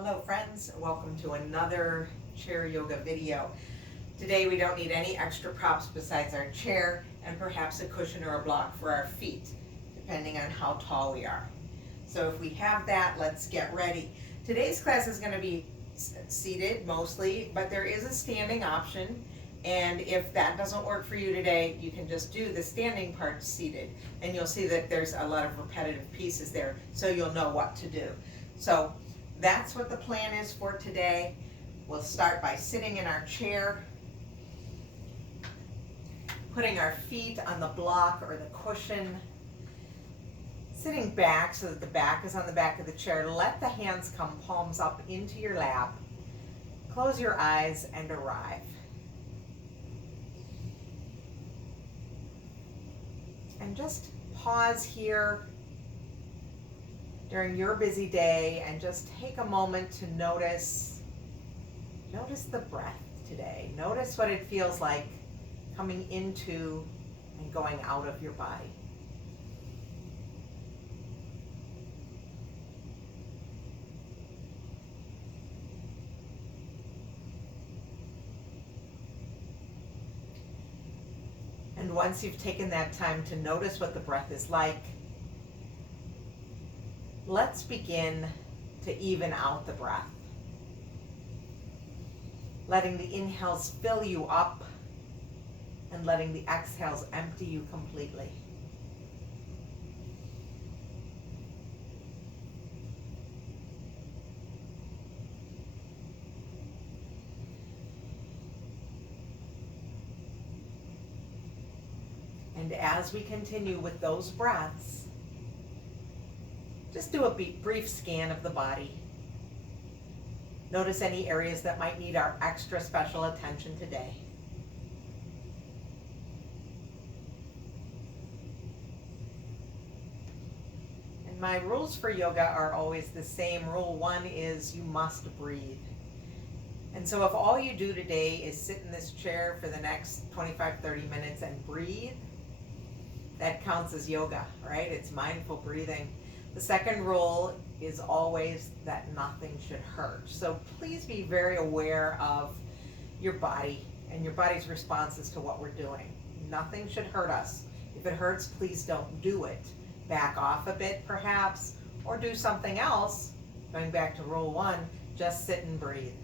Hello friends, welcome to another chair yoga video. Today we don't need any extra props besides our chair and perhaps a cushion or a block for our feet, depending on how tall we are. So if we have that, let's get ready. Today's class is going to be seated mostly, but there is a standing option. And if that doesn't work for you today, you can just do the standing part seated. And you'll see that there's a lot of repetitive pieces there, so you'll know what to do. So that's what the plan is for today. We'll start by sitting in our chair, putting our feet on the block or the cushion, sitting back so that the back is on the back of the chair. Let the hands come palms up into your lap. Close your eyes and arrive. And just pause here during your busy day and just take a moment to notice the breath today. Notice what it feels like coming into and going out of your body. And once you've taken that time to notice what the breath is like, let's begin to even out the breath. Letting the inhales fill you up and letting the exhales empty you completely. And as we continue with those breaths, just do a brief scan of the body. Notice any areas that might need our extra special attention today. And my rules for yoga are always the same. Rule 1 is you must breathe. And so if all you do today is sit in this chair for the next 25-30 minutes and breathe, that counts as yoga, right? It's mindful breathing. The second rule is always that nothing should hurt. So please be very aware of your body and your body's responses to what we're doing. Nothing should hurt us. If it hurts, please don't do it. Back off a bit perhaps, or do something else. Going back to rule 1, just sit and breathe.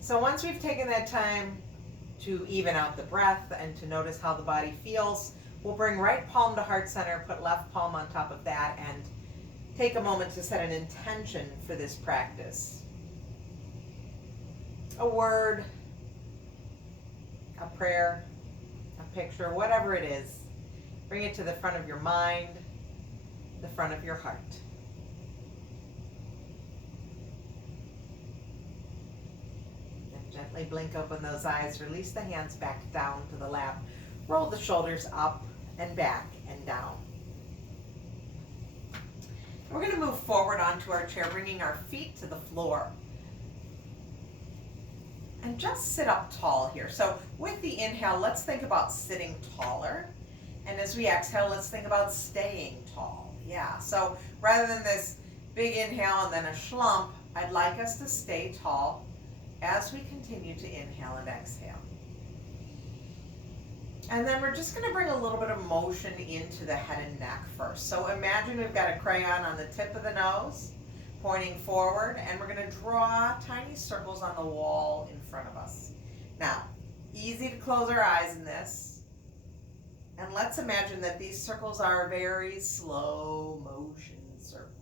So once we've taken that time to even out the breath and to notice how the body feels, we'll bring right palm to heart center, put left palm on top of that, and take a moment to set an intention for this practice. A word, a prayer, a picture, whatever it is. Bring it to the front of your mind, the front of your heart. And gently blink open those eyes, release the hands back down to the lap. Roll the shoulders up and back and down. We're going to move forward onto our chair, bringing our feet to the floor. And just sit up tall here. So with the inhale, let's think about sitting taller. And as we exhale, let's think about staying tall. Yeah, so rather than this big inhale and then a slump, I'd like us to stay tall as we continue to inhale and exhale. And then we're just going to bring a little bit of motion into the head and neck first. So imagine we've got a crayon on the tip of the nose, pointing forward, and we're going to draw tiny circles on the wall in front of us. Now, easy to close our eyes in this. And let's imagine that these circles are very slow motion circles.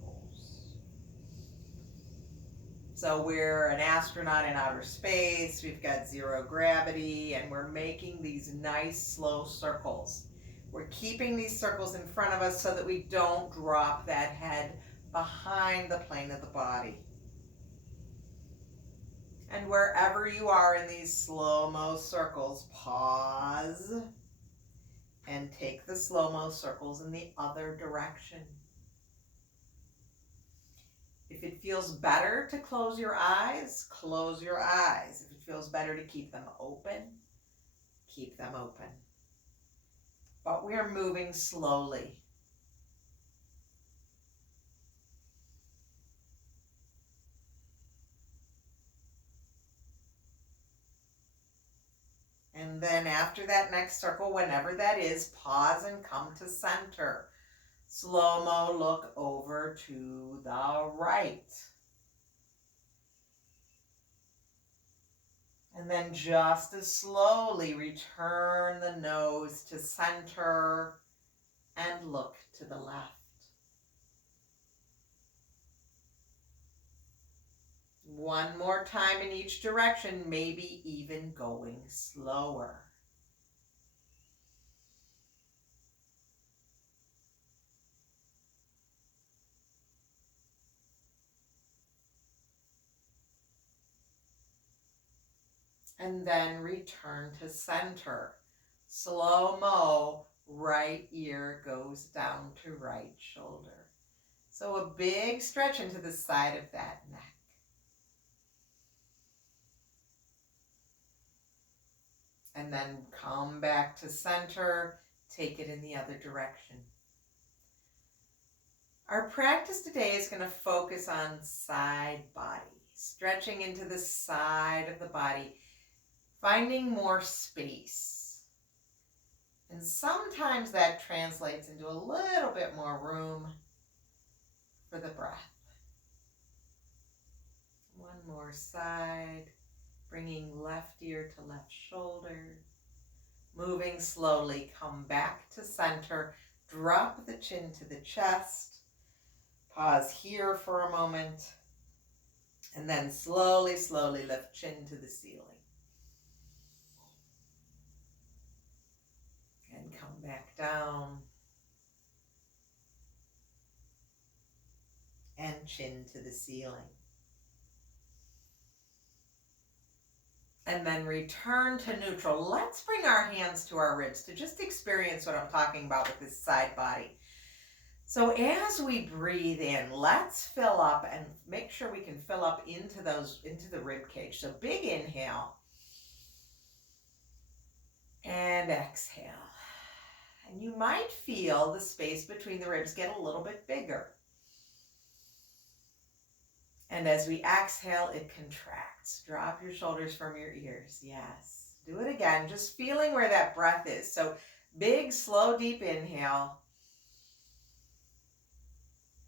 So we're an astronaut in outer space, we've got zero gravity, and we're making these nice slow circles. We're keeping these circles in front of us so that we don't drop that head behind the plane of the body. And wherever you are in these slow-mo circles, pause and take the slow-mo circles in the other direction. If it feels better to close your eyes, close your eyes. If it feels better to keep them open, keep them open. But we are moving slowly. And then after that next circle, whenever that is, pause and come to center. Slow-mo, look over to the right. And then just as slowly return the nose to center and look to the left. One more time in each direction, maybe even going slower. And then return to center. Slow-mo, right ear goes down to right shoulder. So a big stretch into the side of that neck. And then come back to center, take it in the other direction. Our practice today is going to focus on side body, stretching into the side of the body, finding more space. And sometimes that translates into a little bit more room for the breath. One more side, bringing left ear to left shoulder. Moving slowly, come back to center, drop the chin to the chest. Pause here for a moment, and then slowly, slowly lift chin to the ceiling. And come back down. And chin to the ceiling. And then return to neutral. Let's bring our hands to our ribs to just experience what I'm talking about with this side body. So as we breathe in, let's fill up and make sure we can fill up into the rib cage. So big inhale and exhale. And you might feel the space between the ribs get a little bit bigger. And as we exhale, it contracts. Drop your shoulders from your ears. Yes. Do it again, just feeling where that breath is. So big, slow, deep inhale.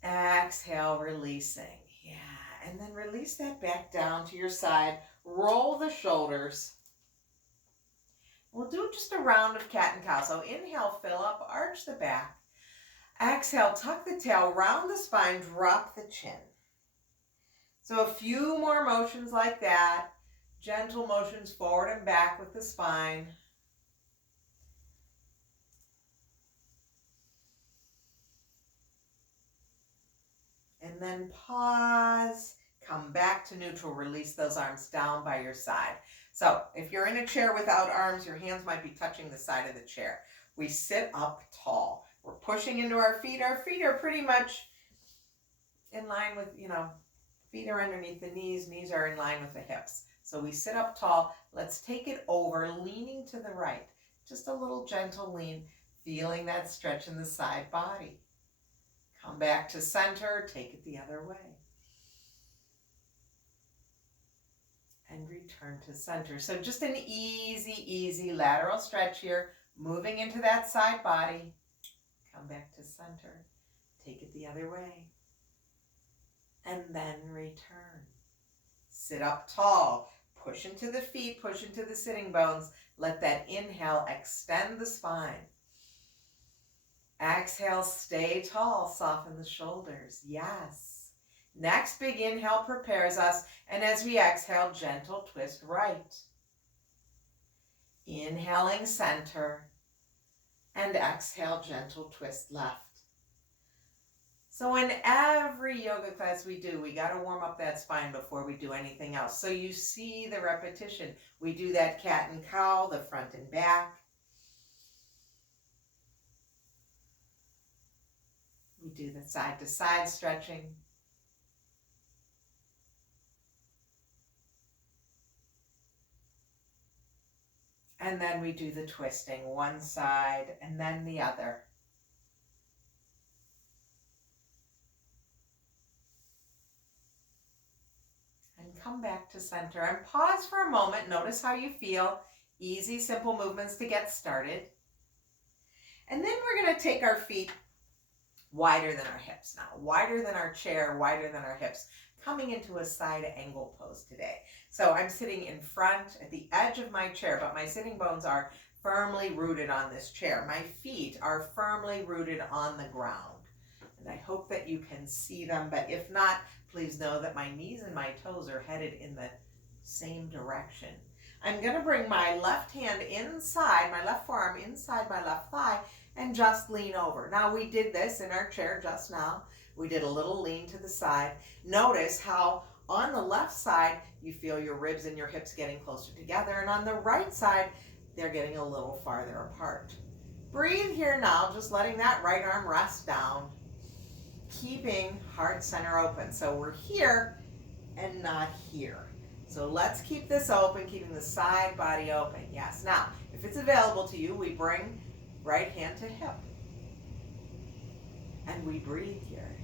Exhale, releasing. Yeah. And then release that back down to your side. Roll the shoulders. We'll do just a round of cat and cow. So inhale, fill up, arch the back. Exhale, tuck the tail, round the spine, drop the chin. So a few more motions like that. Gentle motions forward and back with the spine. And then pause, come back to neutral, release those arms down by your side. So if you're in a chair without arms, your hands might be touching the side of the chair. We sit up tall. We're pushing into our feet. Our feet are pretty much in line with, feet are underneath the knees. Knees are in line with the hips. So we sit up tall. Let's take it over, leaning to the right. Just a little gentle lean, feeling that stretch in the side body. Come back to center, take it the other way. And return to center. So just an easy lateral stretch here, moving into that side body. Come back to center, take it the other way. And then return. Sit up tall, push into the feet, push into the sitting bones. Let that inhale extend the spine. Exhale, stay tall, soften the shoulders. Yes. Next big inhale prepares us, and as we exhale, gentle twist right. Inhaling center, and exhale, gentle twist left. So in every yoga class we do, we got to warm up that spine before we do anything else. So you see the repetition. We do that cat and cow, the front and back. We do the side to side stretching. And then we do the twisting, one side and then the other. And come back to center and pause for a moment. Notice how you feel. Easy, simple movements to get started. And then we're going to take our feet wider than our hips now, wider than our chair, wider than our hips, coming into a side angle pose today. So I'm sitting in front at the edge of my chair, but my sitting bones are firmly rooted on this chair. My feet are firmly rooted on the ground. And I hope that you can see them, but if not, please know that my knees and my toes are headed in the same direction. I'm going to bring my left hand inside, my left forearm inside my left thigh, and just lean over. Now, we did this in our chair just now. We did a little lean to the side. Notice how on the left side, you feel your ribs and your hips getting closer together, and on the right side, they're getting a little farther apart. Breathe here now, just letting that right arm rest down, keeping heart center open. So we're here and not here. So let's keep this open, keeping the side body open. Yes. Now, if it's available to you, we bring right hand to hip. And we breathe here.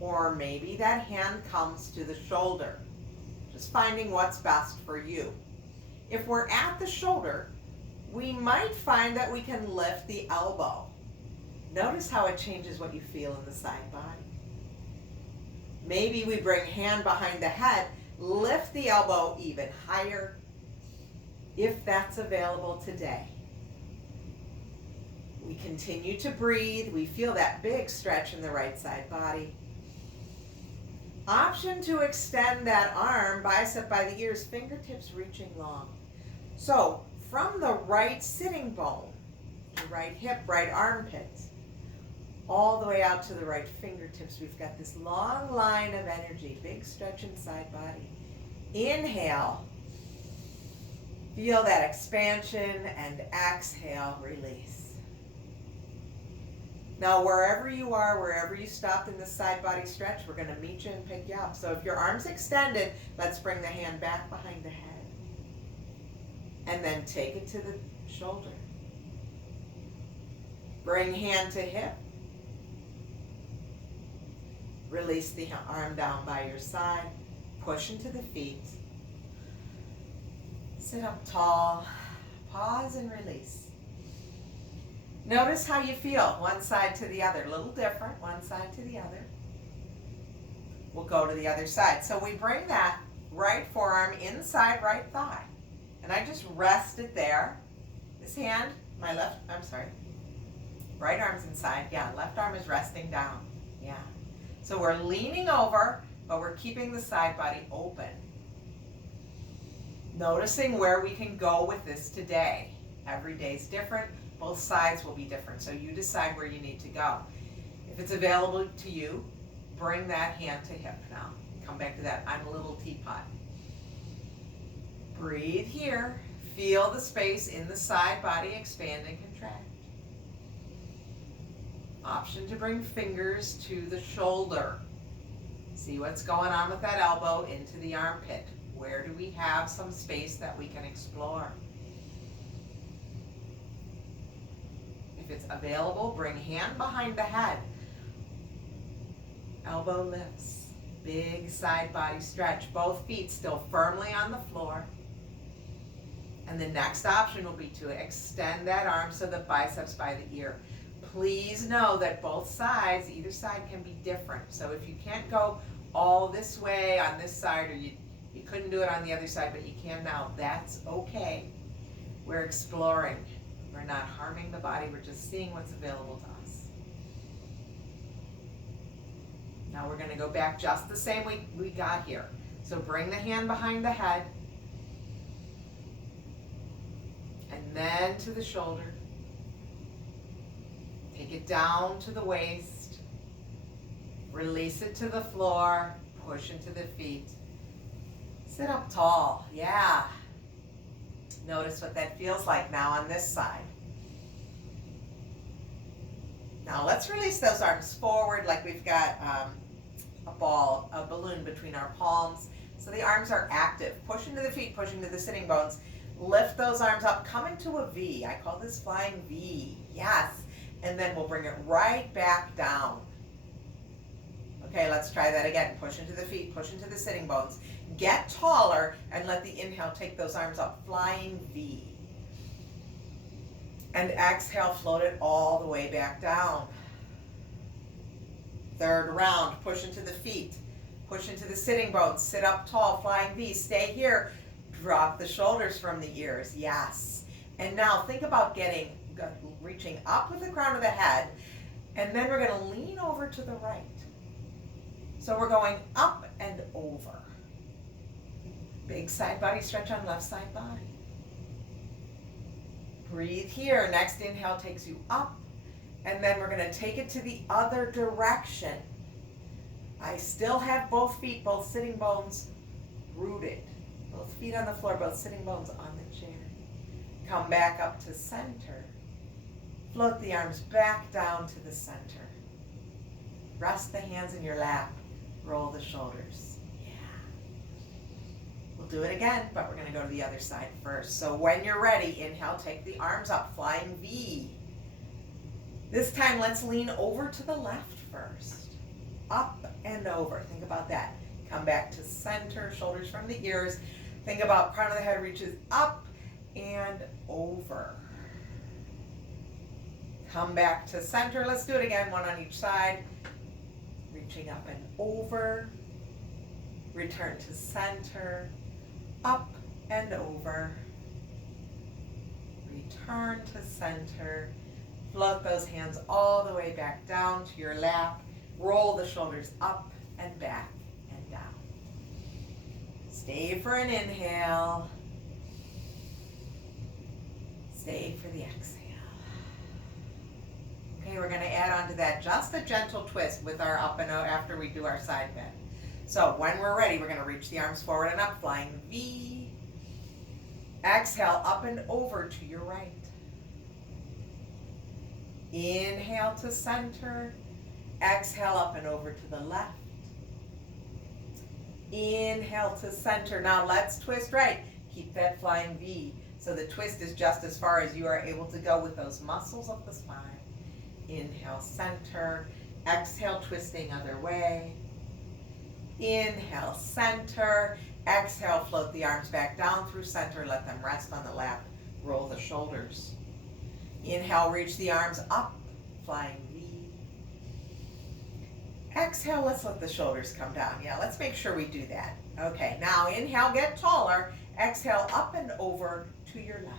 Or maybe that hand comes to the shoulder. Just finding what's best for you. If we're at the shoulder, we might find that we can lift the elbow. Notice how it changes what you feel in the side body. Maybe we bring hand behind the head, lift the elbow even higher, if that's available today. We continue to breathe. We feel that big stretch in the right side body. Option to extend that arm, bicep by the ears, fingertips reaching long. So from the right sitting bone, the right hip, right armpit, all the way out to the right fingertips, we've got this long line of energy, big stretch in side body. Inhale. Feel that expansion, and exhale, release. Now, wherever you are, wherever you stopped in this side body stretch, we're going to meet you and pick you up. So if your arm's extended, let's bring the hand back behind the head. And then take it to the shoulder. Bring hand to hip. Release the arm down by your side. Push into the feet. Sit up tall. Pause and release. Notice how you feel, one side to the other. A little different, one side to the other. We'll go to the other side. So we bring that right forearm inside right thigh. And I just rest it there. This hand, right arm's inside. Yeah, left arm is resting down. Yeah. So we're leaning over, but we're keeping the side body open. Noticing where we can go with this today. Every day's different. Both sides will be different, so you decide where you need to go. If it's available to you, bring that hand to hip now. Come back to that I'm a little teapot. Breathe here. Feel the space in the side body expand and contract. Option to bring fingers to the shoulder. See what's going on with that elbow into the armpit. Where do we have some space that we can explore? If it's available, bring hand behind the head. Elbow lifts. Big side body stretch. Both feet still firmly on the floor. And the next option will be to extend that arm so the biceps by the ear. Please know that both sides, either side, can be different. So if you can't go all this way on this side, or you couldn't do it on the other side, but you can now, that's okay. We're exploring. We're not harming the body. We're just seeing what's available to us. Now we're going to go back just the same way we got here. So bring the hand behind the head. And then to the shoulder. Take it down to the waist. Release it to the floor. Push into the feet. Sit up tall. Yeah. Notice what that feels like now on this side. Now let's release those arms forward like we've got a balloon between our palms. So the arms are active. Push into the feet, push into the sitting bones. Lift those arms up, come into a V. I call this flying V. Yes. And then we'll bring it right back down. Okay, let's try that again. Push into the feet, push into the sitting bones. Get taller and let the inhale take those arms up, flying V. And exhale, float it all the way back down. Third round, push into the feet, push into the sitting bones, sit up tall, flying V. Stay here. Drop the shoulders from the ears. Yes. And now think about reaching up with the crown of the head, and then we're going to lean over to the right. So we're going up and over. Big side body stretch on left side body. Breathe here. Next inhale takes you up, and then we're going to take it to the other direction. I still have both feet, both sitting bones rooted. Both feet on the floor, both sitting bones on the chair. Come back up to center. Float the arms back down to the center. Rest the hands in your lap. Roll the shoulders. Yeah. We'll do it again, but we're going to go to the other side first. So when you're ready, inhale, take the arms up, flying V. This time, let's lean over to the left first. Up and over. Think about that. Come back to center, shoulders from the ears. Think about crown of the head reaches up and over. Come back to center. Let's do it again, one on each side. Reaching up and over. Return to center. Up and over. Return to center. Float those hands all the way back down to your lap. Roll the shoulders up and back and down. Stay for an inhale. Stay for the exhale. Okay, we're going to add on to that just a gentle twist with our up and out after we do our side bend. So when we're ready, we're going to reach the arms forward and up, flying V. Exhale, up and over to your right. Inhale to center. Exhale, up and over to the left. Inhale to center. Now let's twist right. Keep that flying V. So the twist is just as far as you are able to go with those muscles of the spine. Inhale, center. Exhale, twisting other way. Inhale, center. Exhale, float the arms back down through center. Let them rest on the lap. Roll the shoulders. Inhale, reach the arms up, flying V. Exhale, let's let the shoulders come down. Yeah, let's make sure we do that. Okay, now inhale, get taller. Exhale, up and over to your left.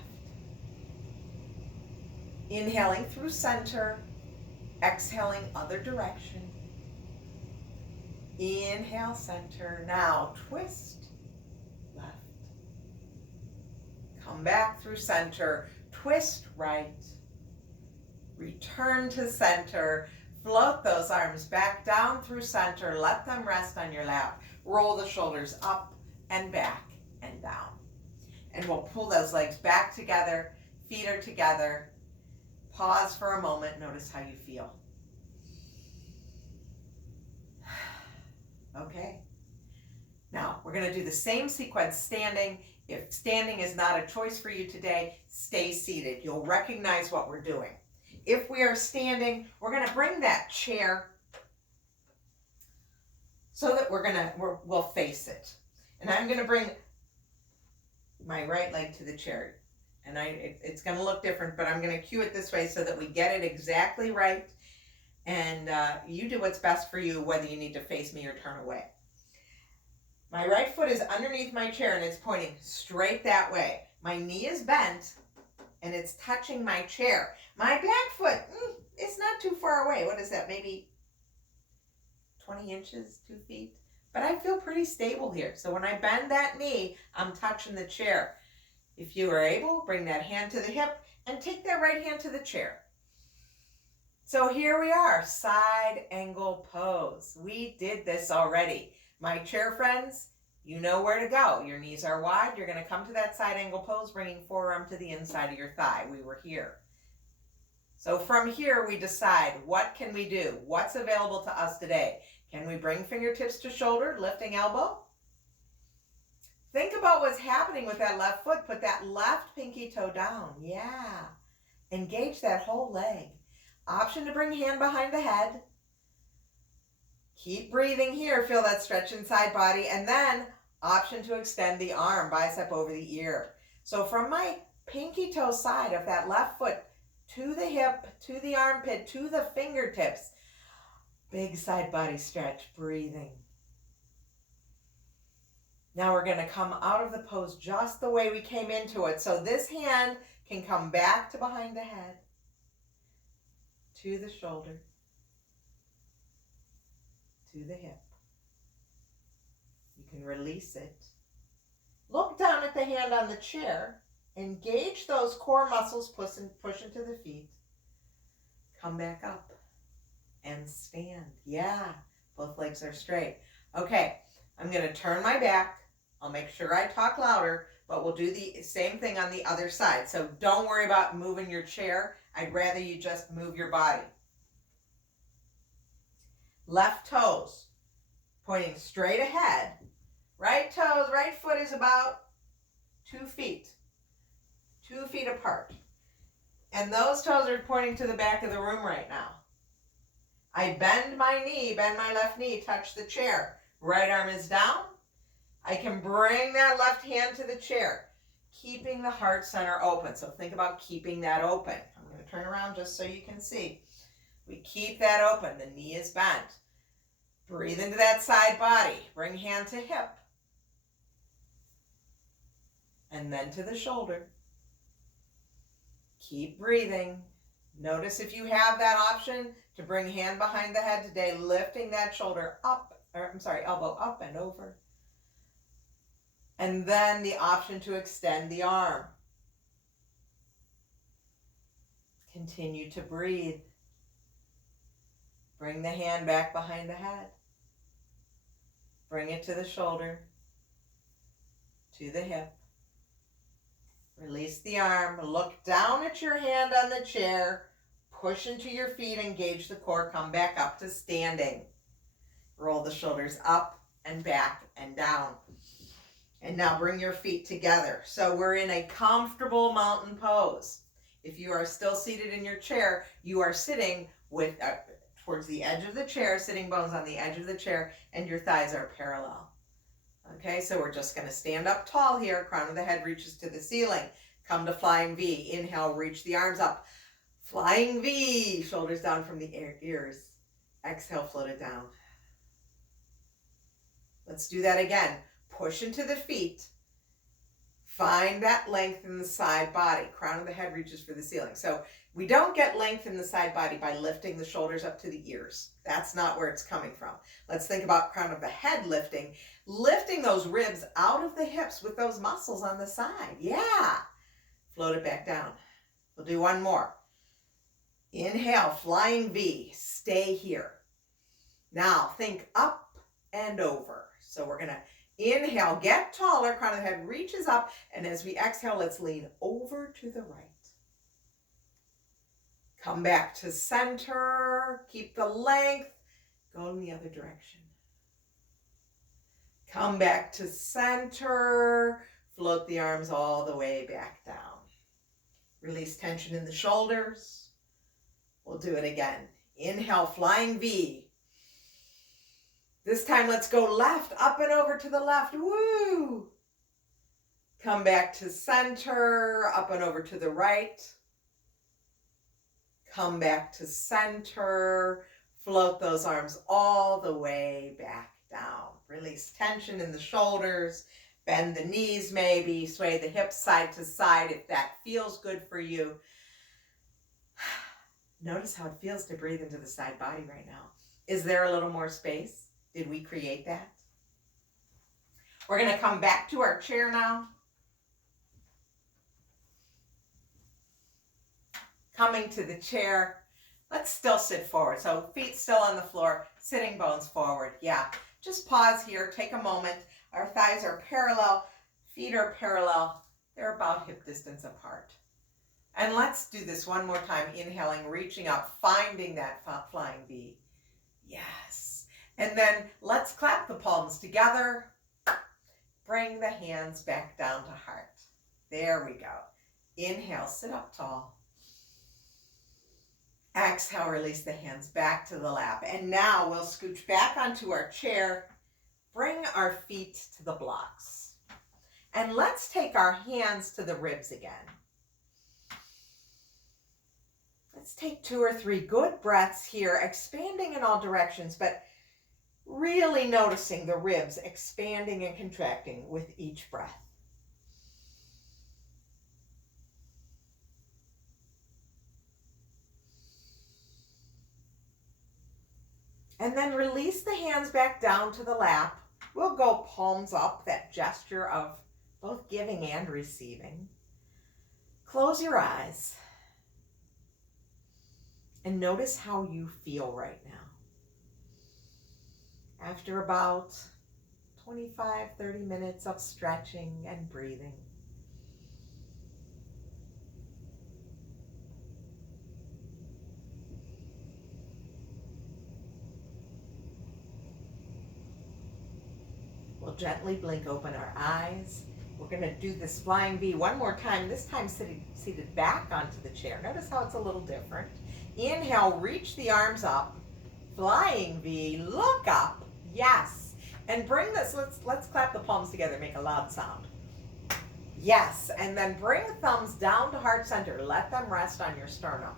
Inhaling through center. Exhaling other direction. Inhale, center. Now twist left. Come back through center. Twist right. Return to center. Float those arms back down through center. Let them rest on your lap. Roll the shoulders up and back and down. And we'll pull those legs back together. Feet are together. Pause for a moment. Notice how you feel. Okay. Now, we're going to do the same sequence standing. If standing is not a choice for you today, stay seated. You'll recognize what we're doing. If we are standing, we're going to bring that chair so that we'll face it. And I'm going to bring my right leg to the chair. And it's going to look different, but I'm going to cue it this way so that we get it exactly right. And you do what's best for you, whether you need to face me or turn away. My right foot is underneath my chair and it's pointing straight that way. My knee is bent and it's touching my chair. My back foot is not too far away. What is that? Maybe 20 inches, 2 feet? But I feel pretty stable here. So when I bend that knee, I'm touching the chair. If you are able, bring that hand to the hip and take that right hand to the chair. So here we are, side angle pose. We did this already. My chair friends, you know where to go. Your knees are wide. You're going to come to that side angle pose, bringing forearm to the inside of your thigh. We were here. So from here, we decide, what can we do? What's available to us today? Can we bring fingertips to shoulder, lifting elbow? Think about what's happening with that left foot. Put that left pinky toe down. Yeah. Engage that whole leg. Option to bring hand behind the head. Keep breathing here. Feel that stretch inside body. And then option to extend the arm, bicep over the ear. So from my pinky toe side of that left foot to the hip, to the armpit, to the fingertips. Big side body stretch, breathing. Now we're going to come out of the pose just the way we came into it. So this hand can come back to behind the head, to the shoulder, to the hip. You can release it. Look down at the hand on the chair. Engage those core muscles, push into the feet. Come back up and stand. Yeah, both legs are straight. Okay, I'm going to turn my back. I'll make sure I talk louder, but we'll do the same thing on the other side. So don't worry about moving your chair. I'd rather you just move your body. Left toes pointing straight ahead. Right toes, right foot is about 2 feet. 2 feet apart. And those toes are pointing to the back of the room right now. I bend my knee, bend my left knee, touch the chair. Right arm is down. I can bring that left hand to the chair, keeping the heart center open. So think about keeping that open. I'm going to turn around just so you can see. We keep that open. The knee is bent. Breathe into that side body. Bring hand to hip. And then to the shoulder. Keep breathing. Notice if you have that option to bring hand behind the head today, lifting that shoulder up, elbow up and over. And then the option to extend the arm. Continue to breathe. Bring the hand back behind the head. Bring it to the shoulder, to the hip. Release the arm. Look down at your hand on the chair. Push into your feet. Engage the core. Come back up to standing. Roll the shoulders up and back and down. And now bring your feet together. So we're in a comfortable mountain pose. If you are still seated in your chair, you are sitting with towards the edge of the chair, sitting bones on the edge of the chair, and your thighs are parallel. Okay, so we're just going to stand up tall here. Crown of the head reaches to the ceiling. Come to flying V. Inhale, reach the arms up. Flying V. Shoulders down from the ears. Exhale, float it down. Let's do that again. Push into the feet. Find that length in the side body. Crown of the head reaches for the ceiling. So we don't get length in the side body by lifting the shoulders up to the ears. That's not where it's coming from. Let's think about crown of the head lifting. Lifting those ribs out of the hips with those muscles on the side. Yeah. Float it back down. We'll do one more. Inhale, flying V. Stay here. Now think up and over. So we're going to inhale, get taller, crown of the head reaches up, and as we exhale, let's lean over to the right. Come back to center, keep the length, go in the other direction. Come back to center, float the arms all the way back down. Release tension in the shoulders. We'll do it again. Inhale, flying V. This time, let's go left, up and over to the left. Woo! Come back to center, up and over to the right. Come back to center. Float those arms all the way back down. Release tension in the shoulders. Bend the knees maybe. Sway the hips side to side if that feels good for you. Notice how it feels to breathe into the side body right now. Is there a little more space? Did we create that? We're going to come back to our chair now. Coming to the chair. Let's still sit forward. So feet still on the floor, sitting bones forward. Yeah, just pause here. Take a moment. Our thighs are parallel. Feet are parallel. They're about hip distance apart. And let's do this one more time. Inhaling, reaching up, finding that flying V. Yes. And then let's clap the palms together. Bring the hands back down to heart. There we go. Inhale, sit up tall. Exhale, release the hands back to the lap. And now we'll scooch back onto our chair, bring our feet to the blocks. And let's take our hands to the ribs again. Let's take 2 or 3 good breaths here, expanding in all directions, but really noticing the ribs expanding and contracting with each breath. And then release the hands back down to the lap. We'll go palms up, that gesture of both giving and receiving. Close your eyes and notice how you feel right now. After about 25-30 minutes of stretching and breathing. We'll gently blink open our eyes. We're going to do this flying V one more time, this time seated back onto the chair. Notice how it's a little different. Inhale, reach the arms up. Flying V, look up. Yes. And bring this, let's clap the palms together, make a loud sound. Yes. And then bring the thumbs down to heart center. Let them rest on your sternum.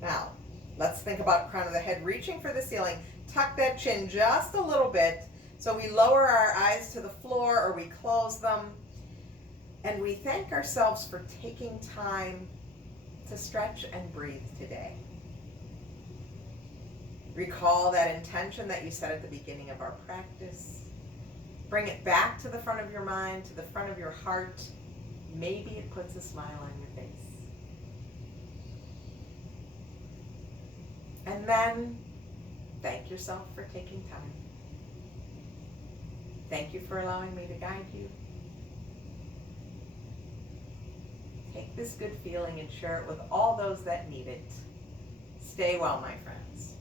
Now, let's think about crown of the head reaching for the ceiling. Tuck that chin just a little bit. So we lower our eyes to the floor or we close them. And we thank ourselves for taking time to stretch and breathe today. Recall that intention that you set at the beginning of our practice. Bring it back to the front of your mind, to the front of your heart. Maybe it puts a smile on your face. And then thank yourself for taking time. Thank you for allowing me to guide you. Take this good feeling and share it with all those that need it. Stay well, my friends.